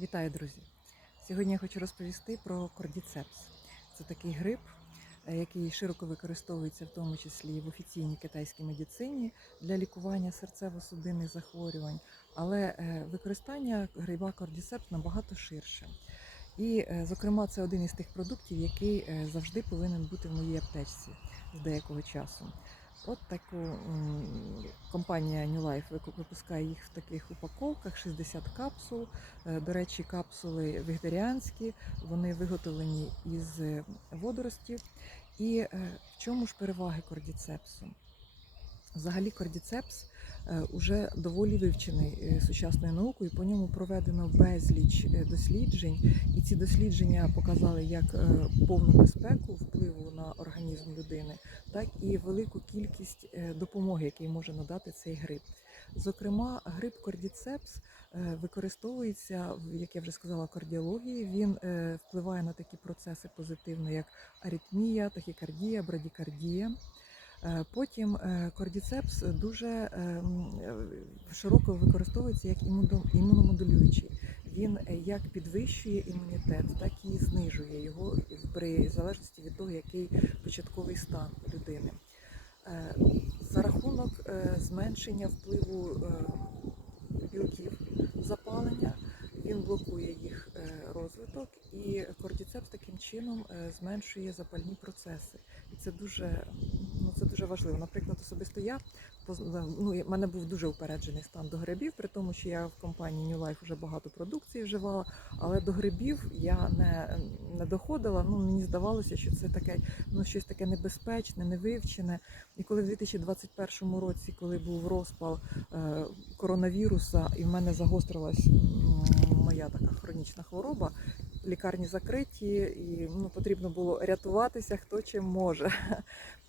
Вітаю, друзі! Сьогодні я хочу розповісти про кордіцепс. Це такий гриб, е, який широко використовується в тому числі в офіційній китайській медицині для лікування серцево-судинних захворювань, але е, використання гриба кордіцепс набагато ширше. І, е, зокрема, це один із тих продуктів, який завжди повинен бути в моїй аптечці з деякого часу. От таку компанія New Life випускає їх в таких упаковках 60 капсул. Е, До речі, капсули вегетаріанські, вони виготовлені із е, водоростів. І е, в чому ж переваги кордіцепсу? Взагалі, кордіцепс вже доволі вивчений е, сучасною наукою. По ньому проведено безліч е, досліджень, і ці дослідження показали як е, повну безпеку впливу на організм людини, так і велику кількість е, допомоги, який може надати цей гриб. Зокрема, гриб кордіцепс е, використовується, як я вже сказала, кардіології. Він е, впливає на такі процеси позитивно, як аритмія, тахікардія, брадікардія. Е, Потім е, кордіцепс дуже е, м, е, широко використовується як імуномодулюючий. Він як підвищує імунітет, так і знижує його при залежності від того, який початковий стан людини. За рахунок зменшення впливу білків запалення, він блокує їх розвиток, і кордіцепс таким чином зменшує запальні процеси. І це дуже, ну, це дуже важливо. Наприклад, особисто я ну, в мене був дуже упереджений стан до грибів, при тому, що я в компанії New Life вже багато продукції вживала, але до грибів я не, не доходила. Ну, мені здавалося, що це таке, ну, щось таке небезпечне, невивчене. І коли в 2021 році, коли був розпал е, коронавіруса, і в мене загострилась моя така хронічна хвороба. Лікарні закриті, і ну, потрібно було рятуватися хто чим може.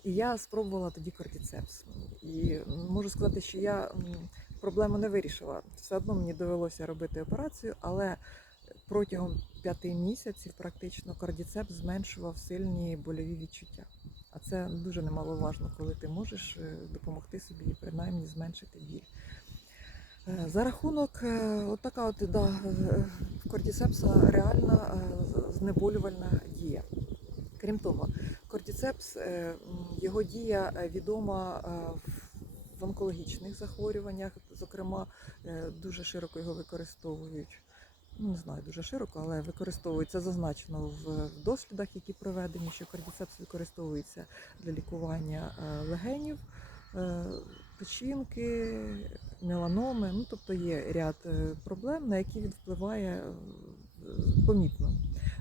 І я спробувала тоді кортіцепс. І можу сказати, що я проблему не вирішила. Все одно мені довелося робити операцію, але протягом п'яти місяців практично кардіцепс зменшував сильні больові відчуття. А це дуже немаловажно, коли ти можеш е, допомогти собі принаймні зменшити біль. Е, За рахунок е, от така от да, кортіцепса реальна е, знеболювальна дія. Крім того, кортіцепс, е, його дія е, відома в- онкологічних захворюваннях, зокрема, дуже широко його використовують. Ну, не знаю, дуже широко, але використовується зазначено в дослідах, які проведені, що кардіцепс використовується для лікування легенів, печінки, меланоми. Ну, тобто є ряд е, проблем, на які він впливає е, помітно,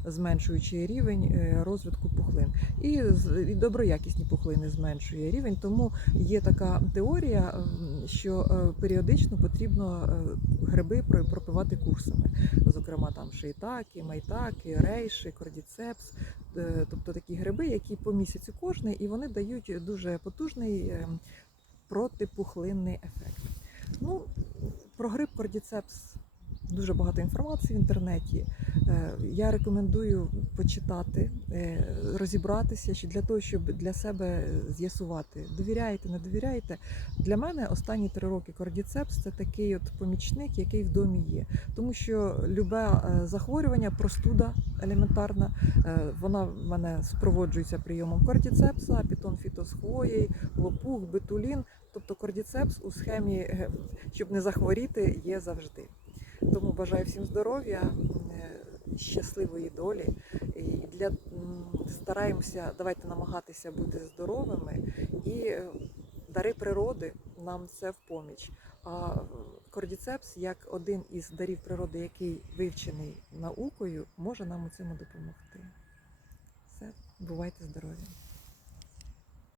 зменшуючи рівень е, розвитку пухлин. І, доброякісні пухлини зменшує рівень. Тому є така теорія, що періодично потрібно гриби пропивати курсами. Зокрема, там шийтаки, майтаки, рейши, кордіцепс, тобто такі гриби, які по місяцю кожний, і вони дають дуже потужний протипухлинний ефект. Ну, про гриб кордіцепс дуже багато інформації в інтернеті. Е, Я рекомендую почитати, е, розібратися, що для того, щоб для себе з'ясувати, довіряєте, не довіряєте. Для мене останні три роки кордіцепс це такий от помічник, який в домі є. Тому що любе е, захворювання, простуда елементарна, вона в мене супроводжується прийомом кордіцепса, пітон фітосхвої, лопух, бетулін. Тобто кордіцепс у схемі, щоб не захворіти, є завжди. Тому бажаю всім здоров'я, е, щасливої долі. І для стараємося, давайте намагатися бути здоровими і е, дари природи нам це в поміч. А е, кордіцепс, як один із дарів природи, який вивчений наукою, може нам у цьому допомогти. Все, бувайте здорові!